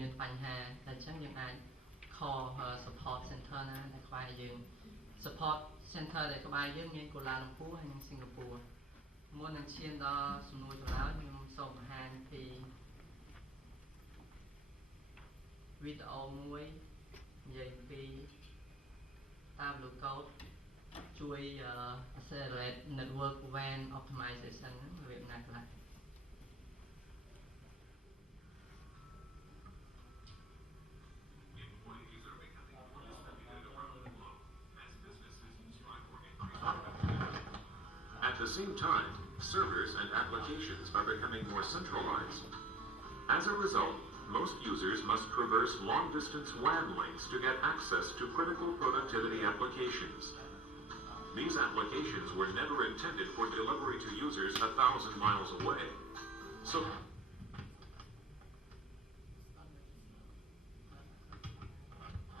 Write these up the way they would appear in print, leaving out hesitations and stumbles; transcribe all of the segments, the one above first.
មានបញ្ហាតែអញ្ចឹងយើងអាច call support center ណាដែលក្បែរយើង support center ដែលក្បែរយើងមានកូឡាលំពួរហើយនិងសិង្ហបុរីមុននឹងឈានដល់សំណួរចម្លើយខ្ញុំសូមបង្ហាញពីវីដេអូមួយនិយាយពីតាម BlueCoat ជួយ accelerate network WAN optimization របៀបណាខ្លះ At the same time, servers and applications are becoming more centralized. As a result, most users must traverse long-distance WAN links to get access to critical productivity applications. These applications were never intended for delivery to users 1,000 miles away. So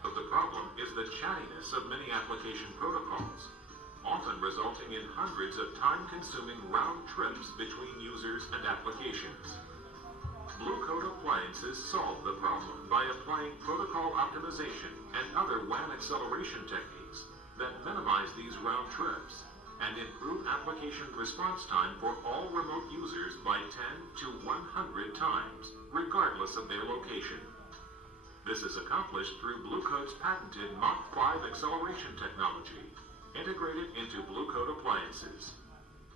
the problem is the chattiness of many application protocols, often resulting in hundreds of time-consuming round trips between users and applications. BlueCoat appliances solve the problem by applying protocol optimization and other WAN acceleration techniques that minimize these round trips and improve application response time for all remote users by 10 to 100 times, regardless of their location. This is accomplished through BlueCoat's patented Mach 5 acceleration technology, integrated into BlueCoat appliances.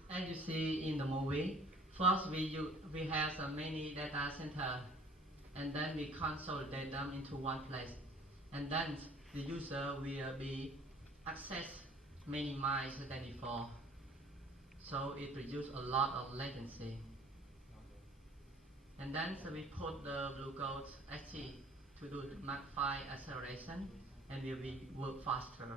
As you see in the movie, first we have many data center, and then we consolidate them into one place, and then the user will be access many miles than before, so it reduces a lot of latency. And then we put the BlueCoat ST to do the Mach 5 acceleration, and will be work faster.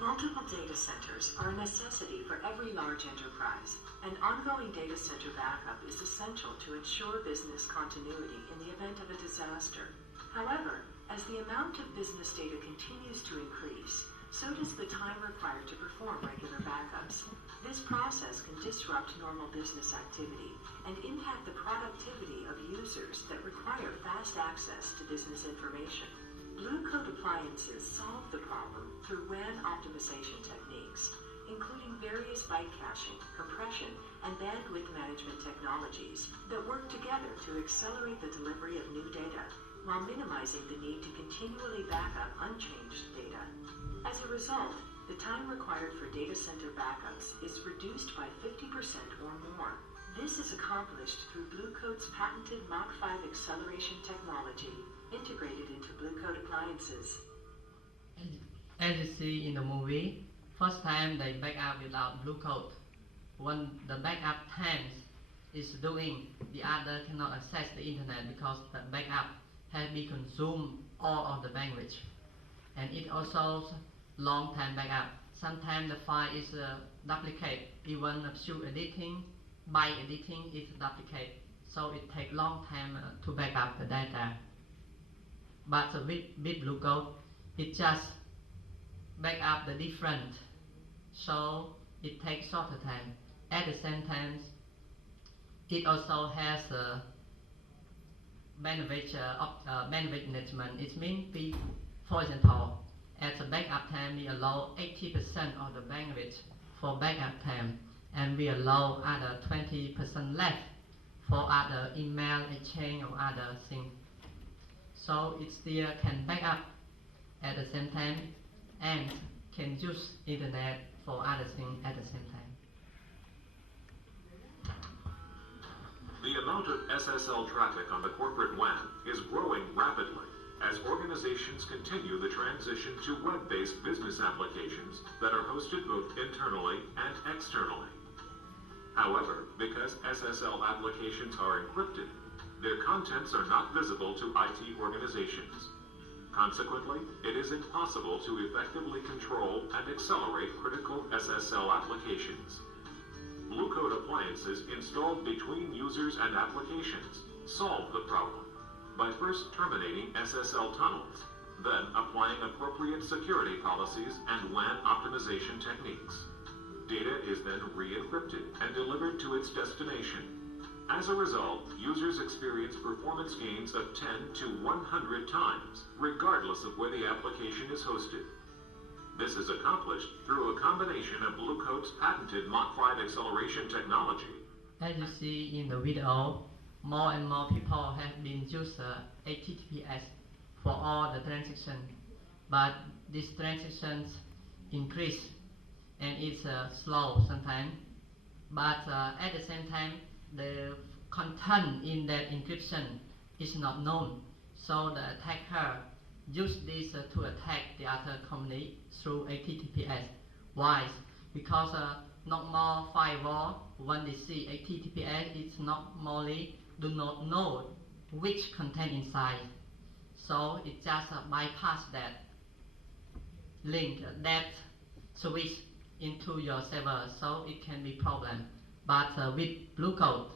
Multiple data centers are a necessity for every large enterprise, and ongoing data center backup is essential to ensure business continuity in the event of a disaster. However, as the amount of business data continues to increase, so does the time required to perform regular backups. This process can disrupt normal business activity and impact the productivity of users that require fast access to business information. BlueCoat appliances solve the problem through WAN optimization techniques, including various byte caching, compression, and bandwidth management technologies that work together to accelerate the delivery of new data while minimizing the need to continually back up unchanged data. As a result, the time required for data center backups is reduced by 50% or more. This is accomplished through BlueCoat's patented Mach 5 acceleration technology, integrated into BlueCoat appliances. As you see in the movie, first time they back up without BlueCoat. When the backup times is doing, the other cannot access the internet because the backup has been consumed all of the bandwidth. And it also long-time backup. Sometimes the file is duplicate, even few editing, byte editing is duplicate. So it takes long time to back up the data. But with BlueCoat, it just back up the different, so it takes shorter time. At the same time, it also has bandwidth management. It means, for example, at the backup time, we allow 80% of the bandwidth for backup time, and we allow other 20% left for other email exchange or other things. So it still can back up at the same time and can use internet for other things at the same time. The amount of SSL traffic on the corporate WAN is growing rapidly as organizations continue the transition to web-based business applications that are hosted both internally and externally. However, because SSL applications are encrypted, their contents are not visible to IT organizations. Consequently, it is impossible to effectively control and accelerate critical SSL applications. BlueCoat appliances installed between users and applications solve the problem by first terminating SSL tunnels, then applying appropriate security policies and WAN optimization techniques. Data is then re-encrypted and delivered to its destination. As a result, users experience performance gains of 10 to 100 times, regardless of where the application is hosted. This is accomplished through a combination of BlueCoat's patented Mach 5 acceleration technology. As you see in the video, more and more people have been using HTTPS for all the transactions, but these transactions increase and it's slow sometimes. But at the same time, the content in that encryption is not known, so the attacker use this to attack the other company through HTTPS. Why? Because normal firewall, when they see HTTPS, it's normally do not know which content inside, so it just bypass that link, that switch into your server, so it can be problem. But with BlueCoat,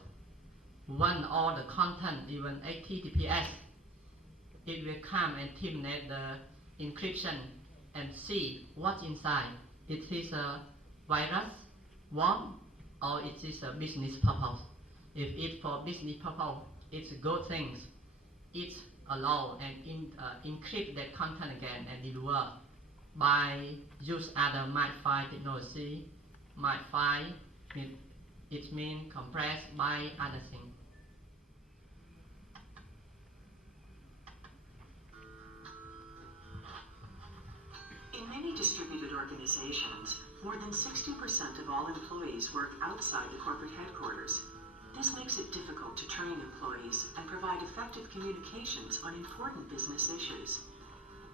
when all the content, even HTTPS, it will come and terminate the encryption and see what's inside. It is a virus, worm, or it is a business purpose. If it's for business purpose, it's a good thing. It allow and encrypt that content again and deliver by use other Mach 5 technology. Mach 5, it means compressed by other things. In many distributed organizations, more than 60% of all employees work outside the corporate headquarters. This makes it difficult to train employees and provide effective communications on important business issues.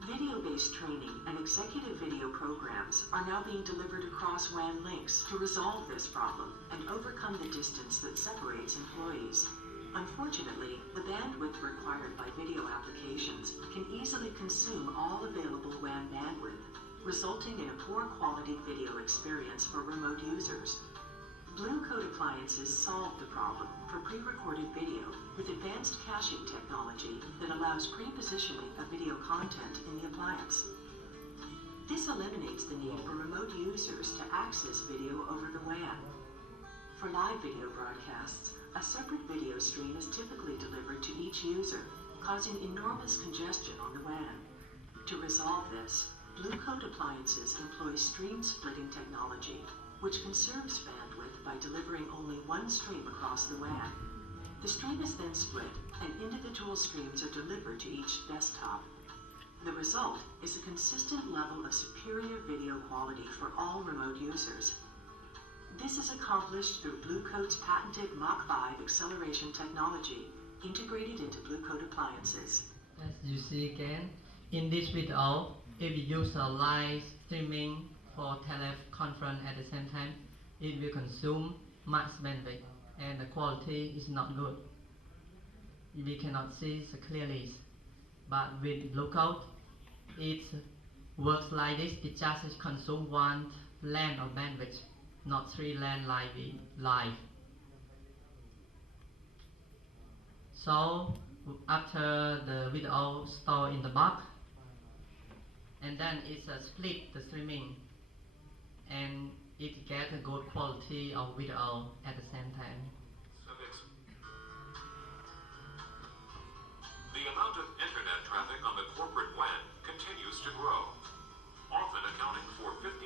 Video-based training and executive video programs are now being delivered across WAN links to resolve this problem and overcome the distance that separates employees. Unfortunately, the bandwidth required by video applications can easily consume all available WAN bandwidth, resulting in a poor quality video experience for remote users. BlueCoat appliances solve the problem for pre-recorded video with advanced caching technology that allows pre-positioning of video content in the appliance. This eliminates the need for remote users to access video over the WAN. For live video broadcasts, a separate video stream is typically delivered to each user, causing enormous congestion on the WAN. To resolve this, BlueCoat appliances employ stream splitting technology, which conserves bandwidth by delivering only one stream across the WAN. The stream is then split, and individual streams are delivered to each desktop. The result is a consistent level of superior video quality for all remote users. This is accomplished through BlueCoat's patented Mach 5 acceleration technology, integrated into BlueCoat appliances. As you see again, in this video, if you use a live streaming for teleconference at the same time, it will consume much bandwidth and the quality is not good. We cannot see so clearly. But with BlueCoat, it works like this. It just consumes one LAN of bandwidth, not 3 LAN live. So after the video stored in the box, and then it's split the streaming, and it gets a good quality of video at the same time. The amount of internet traffic on the corporate WAN continues to grow, often accounting for 50%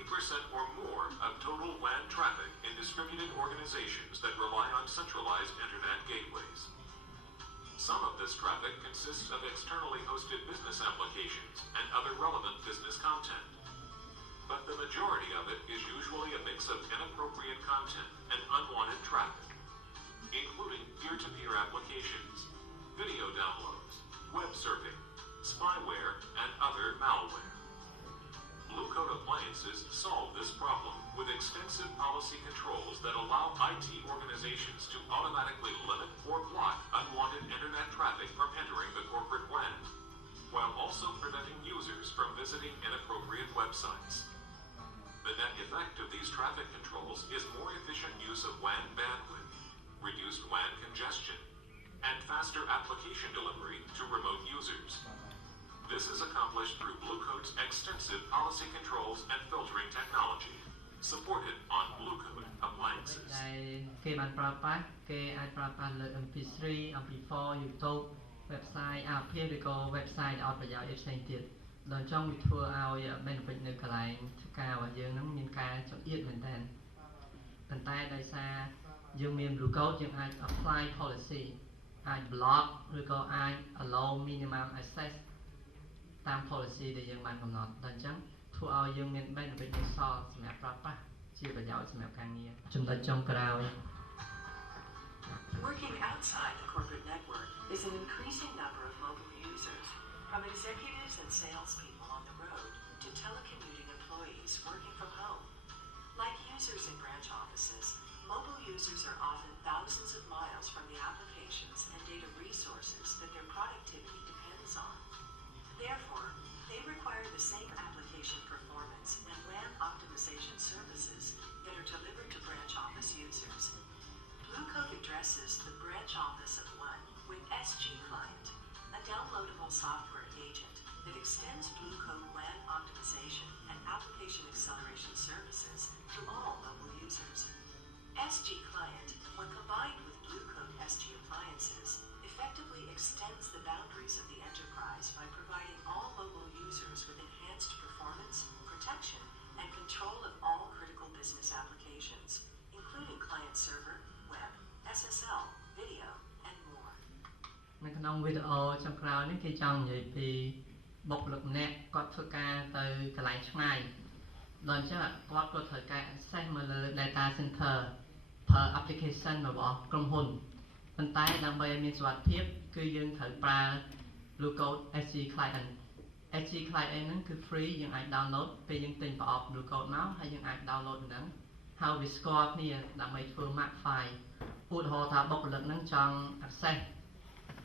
or more of total WAN traffic in distributed organizations that rely on centralized internet gateways. Some of this traffic consists of externally hosted business applications and other relevant business content. But the majority of it is usually a mix of inappropriate content and unwanted traffic, including peer-to-peer applications, video downloads, web surfing, spyware, and other malware. BlueCoat appliances solve this problem with extensive policy controls that allow IT organizations to automatically limit or block unwanted internet traffic from entering the corporate WAN, while also preventing users from visiting inappropriate websites. The net effect of these traffic controls is more efficient use of WAN bandwidth, reduced WAN congestion, and faster application delivery to remote users. This is accomplished through BlueCoat's extensive policy controls and filtering technology, supported on BlueCoat. appliances. ដែលគេបានប្រើប្រាស់គេអាចប្រើប្រាស់លើ MP3 MP4 YouTube website អាភាសឬក៏ website អត់ប្រយោជន៍អីផ្សេងទៀតដល់អញ្ចឹងវាធ្វើឲ្យ benefit នៅកន្លែងធ្វើការរបស់យើងហ្នឹងមានការចង្អៀតមែនតើប៉ុន្តែដោយសារយើងមាន BlueCoat យើងអាច apply policy អាច block ឬក៏អាច allow minimum access តាម policy ដែលយើងបានកំណត់ដល់អញ្ចឹងធ្វើឲ្យយើងមាន benefit នៃសល់សម្រាប់ប្រើប្រាស់ជាប្រយោជន៍សម្រាប់ការងារចំណុចចុងក្រោយ Working outside the corporate network is an increasing number of mobile users, from executives and salespeople on the road to telecommuting employees working from home. Like users in branch offices, mobile users are often thousands of miles from the applications and data resources that their productivity depends on. Therefore, they require the same application performance and WAN optimization services that are delivered to branch office users. BlueCoat addresses the branch office of one with SG Client, a downloadable software agent that extends BlueCoat WAN optimization and application acceleration services to all mobile users. SG Client, when combined with BlueCoat SG appliances, effectively extends the boundaries of the enterprise by providing all mobile users with enhanced performance, protection, and control of all critical business applications, including client-server, web, SSL, video, and more. នៅក្នុងវីដេអូចុងក្រោយនេះគេចង់និយាយពីបុគ្គលិកម្នាក់គាត់ធ្វើការទៅកន្លែងឆ្ងាយដល់អញ្ចឹងគាត់ក៏ត្រូវការ access មកលើ data center ប្រើ application របស់ក្រុមហ៊ុនប៉ុន្តែដើម្បីឲ្យមានសុវត្ថិភាពគឺយើងត្រូវប្រើ BlueCoat SG Client SG Client ហ្នឹងគឺ free យើងអាច download ពេលយើងទិញប្រអប់ BlueCoat មកហើយយើងអាច download ហ្នឹងហើយវាស្គាល់គ្នាដើម្បីធ្វើ map file ឧទាហរណ៍ថាបុគ្គលិកហ្នឹងចង់ access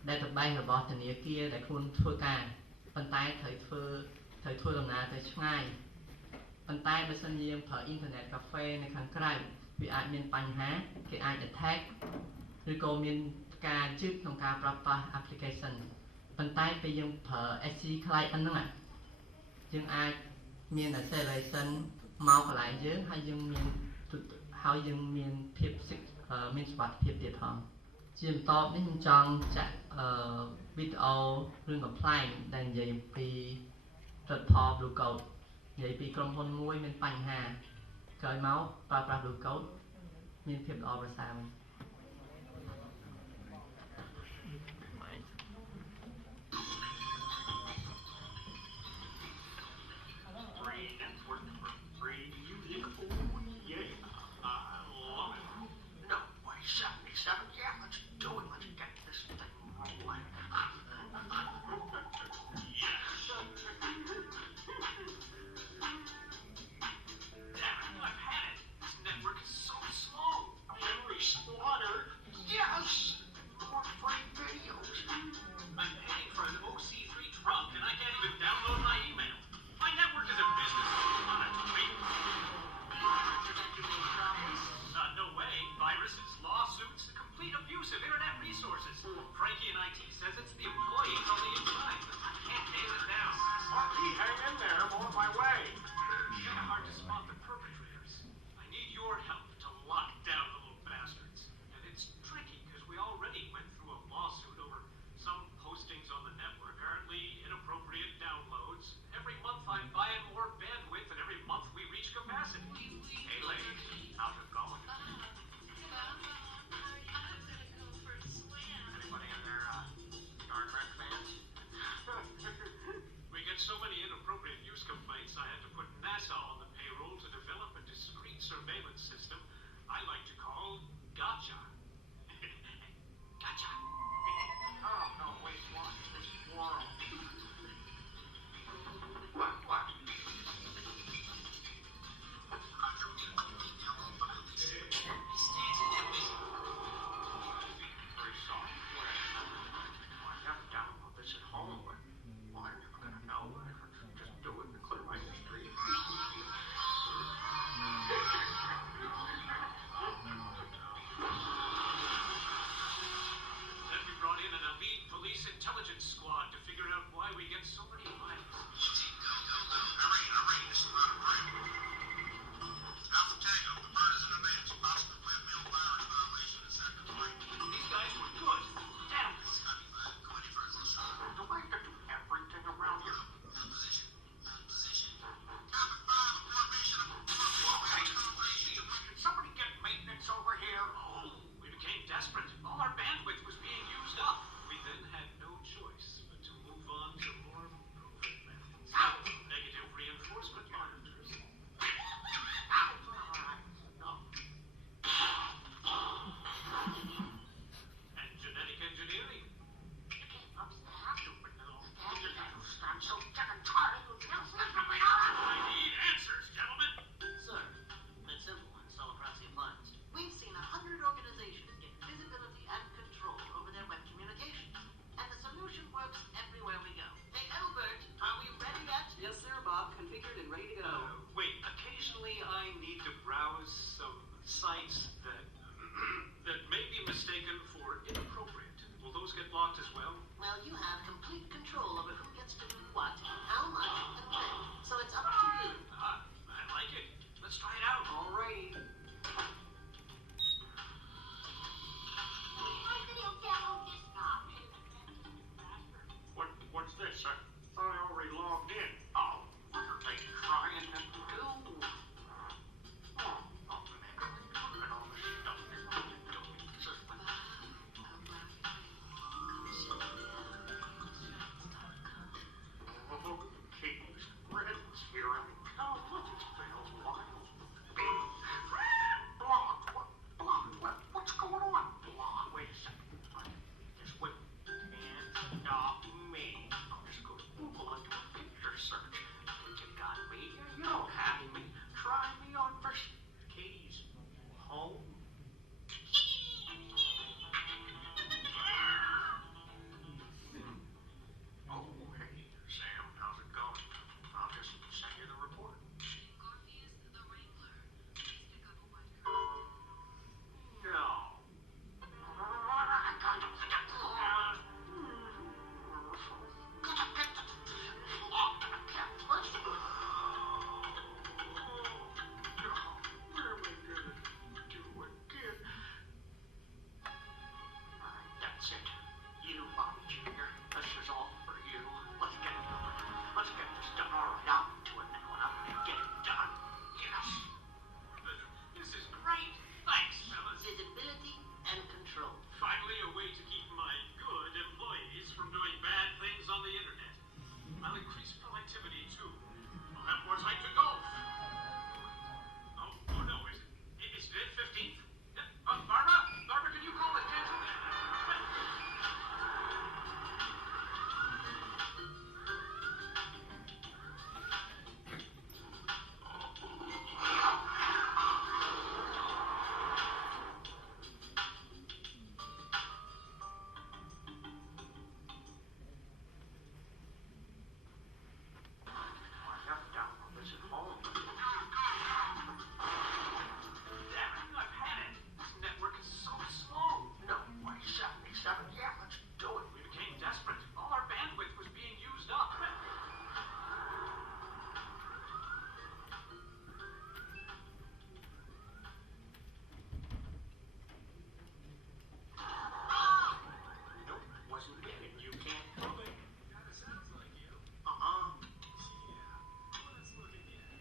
database របស់ធនាគារដែលខ្លួនធ្វើការប៉ុន្តែត្រូវធ្វើដំណើរទៅឆ្ងាយប៉ុន្តែបើសិនជាយើងប្រើ internet cafe នៅខាងក្រៅវាអាចមានបញ្ហាគេអាច attack ឬក៏មានការជឿក្នុងការប្រើប្រាស់ application ប៉ុន្តែពេលយើងប្រើ SC Client ហ្នឹងយើងអាចមាន acceleration មកកន្លែងយើងហើយយើងមានភាពមានសុវត្ថិភាពទៀតផងជាបន្តនេះខ្ញុំចង់ចាក់វីដេអូរឿងកំ pl ដែលនិយាយអំពីផលិតផល BlueCoat និយាយពីក្រុមហ៊ុនមួយមានបញ្ហាក្រោយមកប្រើប្រាស់ BlueCoat មានភាពល្អប្រសើរវិញ Surveillance system I like to call Gotcha. Gotcha. Oh, no, wait, what? This world. What? Very soft. I have to download this at home, but well, I'm never going to know. Just do it and clear my history. Intelligence squad to figure out why we get so many files. Alpha Tango, the bird is in advance. Well, you have complete control over who gets to do what, how much, and when. So it's up to you. Ah, I like it. Let's try it out. Alrighty. What's this, sir? Thought I already logged in. Oh, what are they trying to do? Oh, man. Look at all the stuff they're doing. Kings, Reds, here I come. This feels wild. What's going on? Block, wait a second. Just wait. And stop me. I'll just go to Google and do a picture search. You got me. You don't have me. Try me on first. Katie's home. Oh, hey, Sam, how's it going? I'll just send you the report. No. That's it. You, Bobby Jr., this is all for you. Let's get it done. Let's get this done. All right, I'll do it now, and I'm gonna get it done. Yes. This is great. Thanks, fellas. Visibility and control. Finally, a way to keep my good employees from doing bad things on the internet. I'll increase productivity, too. I'll have more time to golf. Oh no, it's today the 15th? Barbara, can you call it cancel? I have to download this at home. Damn it, I've had it. This network is so slow. No, 77. Yeah, let's do it. We became desperate. All our bandwidth was being used up. Nope, wasn't it. You can't prove it. Kinda sounds like you. Uh-huh. Yeah. Well, let's look again.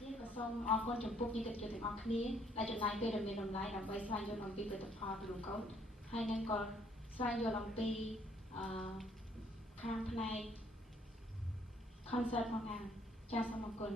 ទៀតក៏សូមអរគុណចំពោះញាតិយុត្តទាំងអស់គ្នាដែលចំណាយពេលដ៏មានតម្លៃដើម្បីស្វែងយល់អំពីផលិតផល BlueCoat ហើយនឹងក៏ស្វែងយល់អំពីខាងផ្នែក concept ផងដែរចាសសូមអរគុណ